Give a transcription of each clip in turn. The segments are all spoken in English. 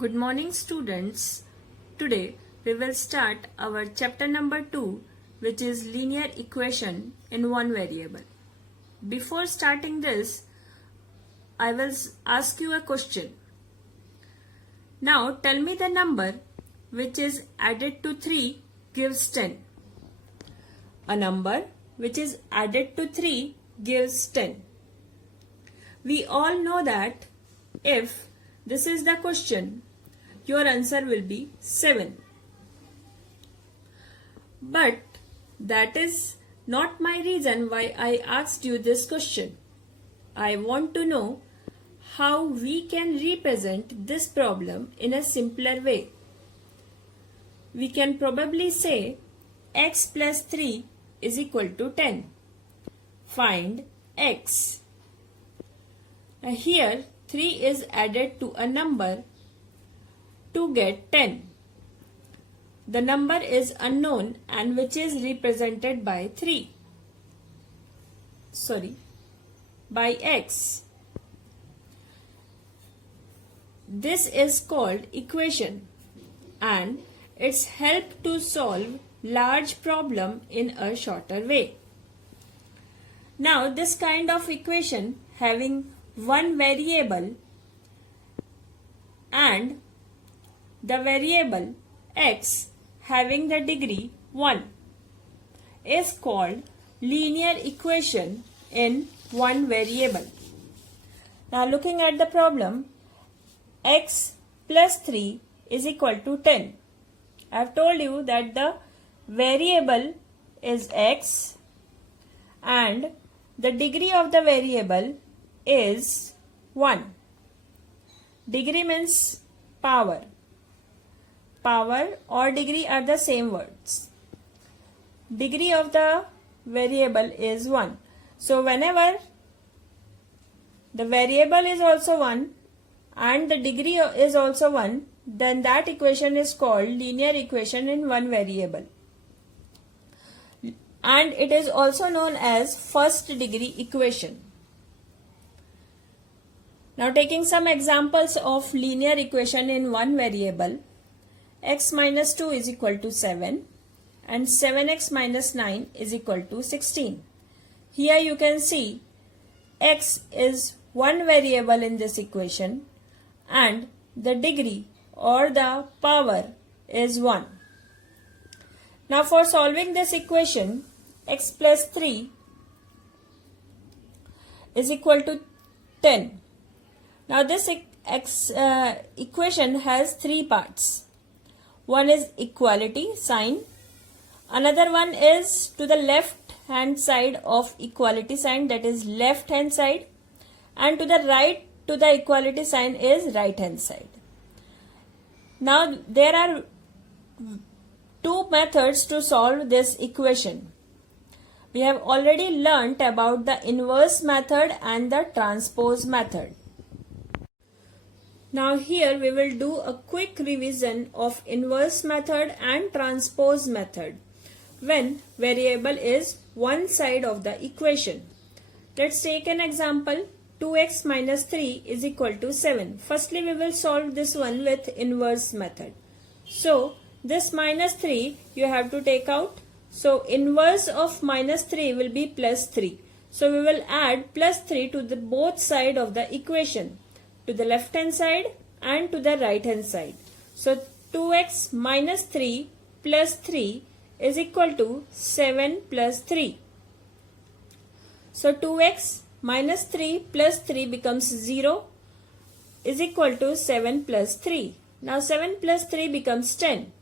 Good morning students. Today we will start our chapter number 2, which is linear equation in one variable. Before starting this, I will ask you a question. Now tell me the number which is added to 3 gives 10. A number which is added to 3 gives 10. We all know that if this is the question, your answer will be 7. But that is not my reason why I asked you this question. I want to know how we can represent this problem in a simpler way. We can probably say x plus 3 is equal to 10. Find x. Here 3 is added to a number to get 10. The number is unknown and which is represented by by x. This is called equation and it's help to solve large problem in a shorter way. Now this kind of equation having one variable and the variable x having the degree 1 is called linear equation in one variable. Now looking at the problem, x plus 3 is equal to 10. I have told you that the variable is x and the degree of the variable is 1. Degree means power. Power or degree are the same words. Degree of the variable is 1. So whenever the variable is also 1 and the degree is also 1, then that equation is called linear equation in one variable. And it is also known as first degree equation. Now taking some examples of linear equation in one variable, x minus 2 is equal to 7 and 7x minus 9 is equal to 16. Here you can see x is one variable in this equation and the degree or the power is 1. Now for solving this equation, x plus 3 is equal to 10. Now this equation has three parts. One is equality sign, another one is to the left hand side of equality sign, that is left hand side, and to the right to the equality sign is right hand side. Now there are two methods to solve this equation. We have already learnt about the inverse method and the transpose method. Now here we will do a quick revision of inverse method and transpose method when variable is one side of the equation. Let's take an example. 2x minus 3 is equal to 7. Firstly we will solve this one with inverse method. So this minus 3 you have to take out. So inverse of minus 3 will be plus 3. So we will add plus 3 to the both side of the equation, to the left hand side and to the right hand side. So 2x minus 3 plus 3 is equal to 7 plus 3. So 2x minus 3 plus 3 becomes 0 is equal to 7 plus 3. Now 7 plus 3 becomes 10.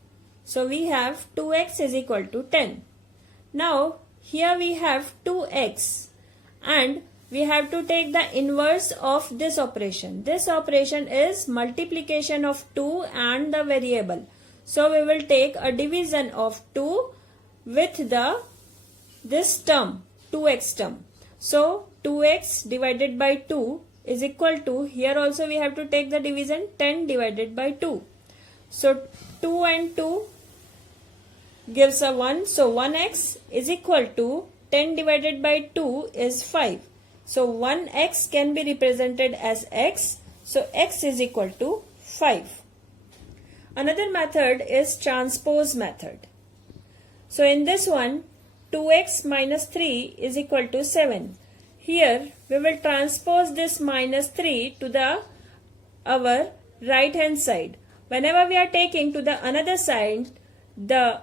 So we have 2x is equal to 10. Now here we have 2x and we have to take the inverse of this operation. This operation is multiplication of 2 and the variable. So we will take a division of 2 with this term, 2x term. So 2x divided by 2 is equal to, here also we have to take the division, 10 divided by 2. So 2 and 2 gives a 1. So 1x is equal to 10 divided by 2 is 5. So 1x can be represented as x. So x is equal to 5. Another method is transpose method. So in this one, 2x minus 3 is equal to 7. Here we will transpose this minus 3 to the our right hand side. Whenever we are taking to the another side, the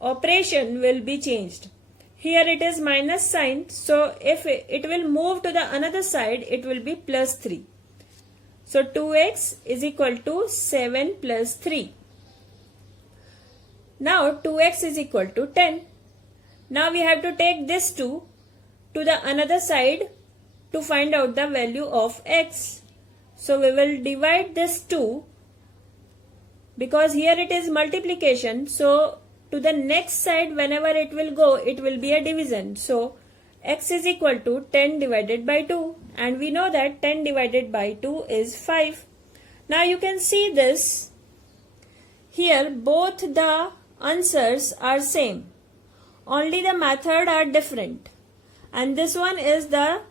operation will be changed. Here it is minus sign, so if it will move to the another side, it will be plus 3. So 2x is equal to 7 plus 3. Now 2x is equal to 10. Now we have to take this 2 to the another side to find out the value of x. So we will divide this 2 because here it is multiplication. So to the next side whenever it will go, it will be a division. So x is equal to 10 divided by 2, and we know that 10 divided by 2 is 5. Now you can see this. Here both the answers are same. Only the method are different. And this one is the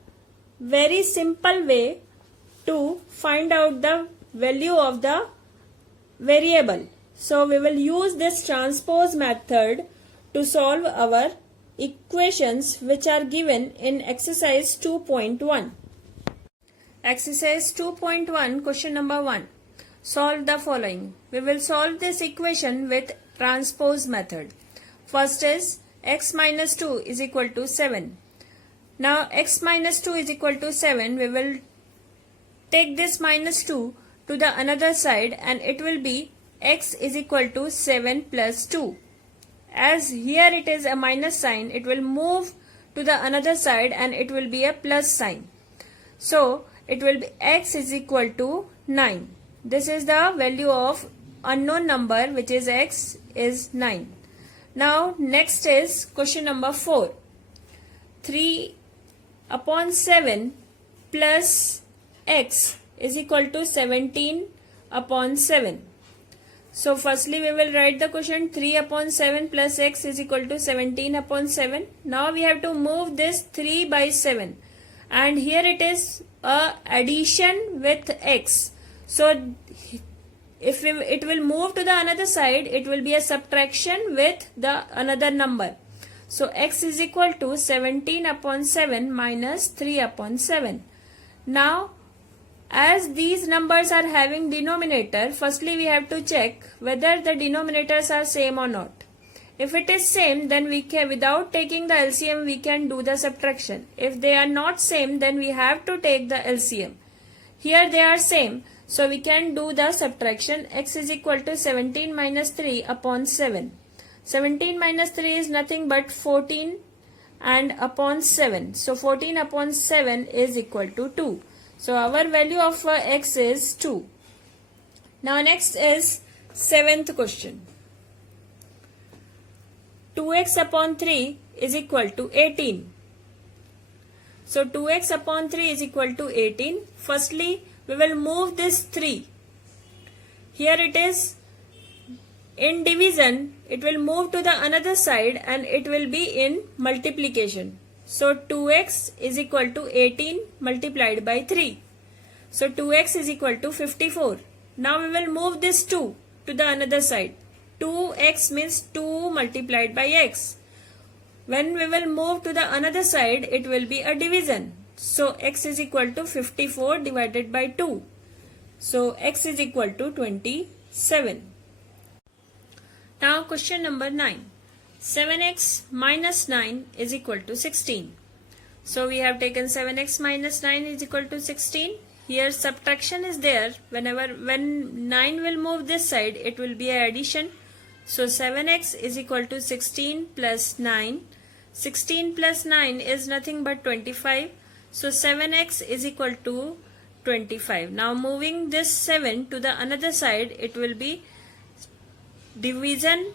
very simple way to find out the value of the variable. So we will use this transpose method to solve our equations which are given in exercise 2.1. Exercise 2.1, question number 1. Solve the following. We will solve this equation with transpose method. First is x minus 2 is equal to 7. Now x minus 2 is equal to 7. We will take this minus 2 to the another side and it will be x is equal to 7 plus 2. As here it is a minus sign, it will move to the another side and it will be a plus sign. So it will be x is equal to 9. This is the value of unknown number, which is x is 9. Now next is question number 4. 3 upon 7 plus x is equal to 17 upon 7. So firstly we will write the question 3 upon 7 plus x is equal to 17 upon 7. Now we have to move this 3 by 7 and here it is a addition with x. So if it will move to the another side, it will be a subtraction with the another number. So x is equal to 17 upon 7 minus 3 upon 7. Now as these numbers are having denominator, firstly we have to check whether the denominators are same or not. If it is same, then we can, without taking the LCM, we can do the subtraction. If they are not same, then we have to take the LCM. Here they are same, so we can do the subtraction. X is equal to 17 minus 3 upon 7. 17 minus 3 is nothing but 14 and upon 7. So 14 upon 7 is equal to 2. So our value of x is 2. Now next is 7th question. 2x upon 3 is equal to 18. So 2x upon 3 is equal to 18. Firstly, we will move this 3. Here it is in division. It will move to the another side and it will be in multiplication. So 2x is equal to 18 multiplied by 3. So 2x is equal to 54. Now we will move this 2 to the another side. 2x means 2 multiplied by x. When we will move to the another side, it will be a division. So x is equal to 54 divided by 2. So x is equal to 27. Now question number 9. 7x minus 9 is equal to 16. So we have taken 7x minus 9 is equal to 16. Here subtraction is there. When 9 will move this side, it will be an addition. So 7x is equal to 16 plus 9. 16 plus 9 is nothing but 25. So 7x is equal to 25. Now moving this 7 to the another side, it will be division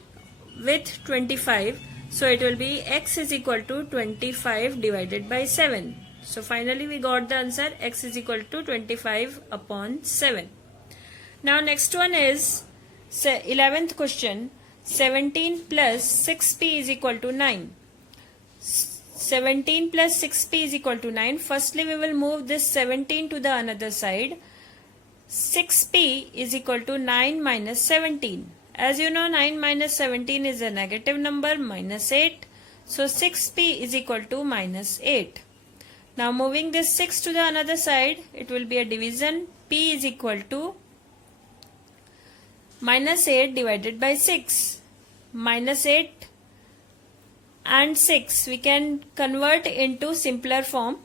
with 25. So it will be x is equal to 25 divided by 7. So finally we got the answer x is equal to 25 upon 7. Now next one is 11th question. 17 plus 6p is equal to 9. 17 plus 6p is equal to 9. Firstly we will move this 17 to the another side. 6p is equal to 9 minus 17. As you know, 9 minus 17 is a negative number, minus 8. So 6p is equal to minus 8. Now moving this 6 to the another side, it will be a division. P is equal to minus 8 divided by 6. Minus 8 and 6 we can convert into simpler form.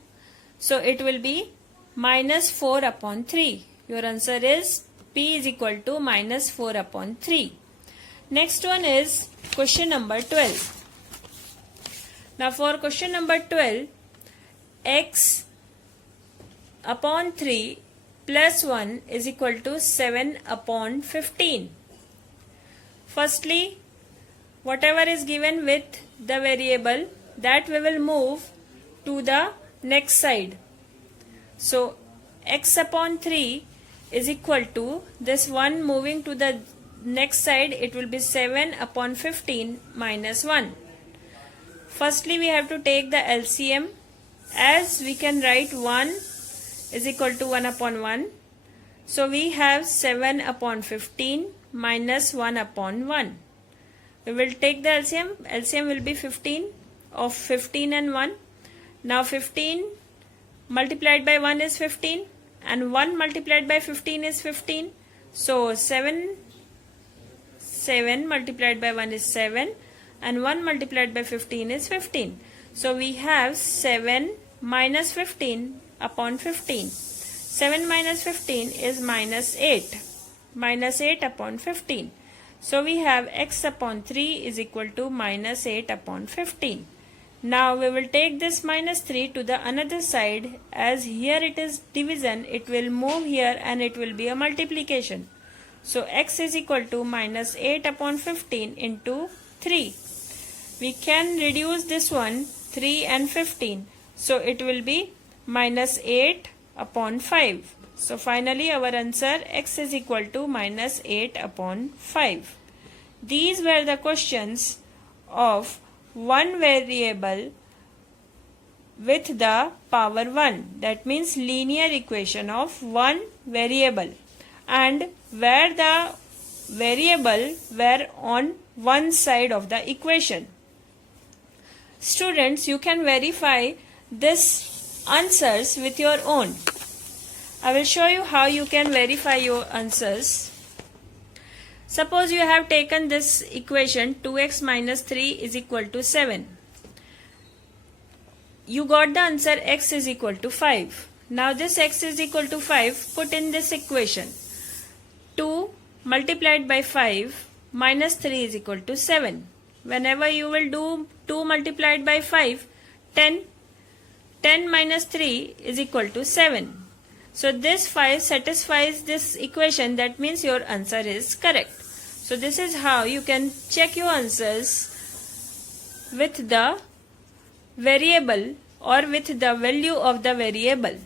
So it will be minus 4 upon 3. Your answer is P is equal to minus 4 upon 3. Next one is question number 12. Now for question number 12, x upon 3 plus 1 is equal to 7 upon 15. Firstly, whatever is given with the variable, that we will move to the next side. So x upon 3 is equal to this one moving to the next side, it will be 7 upon 15 minus 1. Firstly, we have to take the LCM, as we can write 1 is equal to 1 upon 1. So we have 7 upon 15 minus 1 upon 1. We will take the LCM. LCM will be 15 of 15 and 1. Now 15 multiplied by 1 is 15 and 1 multiplied by 15 is 15. So 7 multiplied by 1 is 7 and 1 multiplied by 15 is 15. So we have 7 minus 15 upon 15. 7 minus 15 is minus 8. Minus 8 upon 15. So we have x upon 3 is equal to minus 8 upon 15. Now we will take this minus 3 to the another side. As here it is division, it will move here and it will be a multiplication. So x is equal to minus 8 upon 15 into 3. We can reduce this one, 3 and 15. So it will be minus 8 upon 5. So finally our answer x is equal to minus 8 upon 5. These were the questions of one variable with the power 1. That means linear equation of one variable, and where the variable were on one side of the equation. Students, you can verify this answers with your own. I will show you how you can verify your answers. Suppose you have taken this equation 2x minus 3 is equal to 7. You got the answer x is equal to 5. Now this x is equal to 5, put in this equation. 2 multiplied by 5 minus 3 is equal to 7. Whenever you will do 2 multiplied by 5, 10. 10 minus 3 is equal to 7. So this 5 satisfies this equation. That means your answer is correct. So this is how you can check your answers with the variable or with the value of the variable.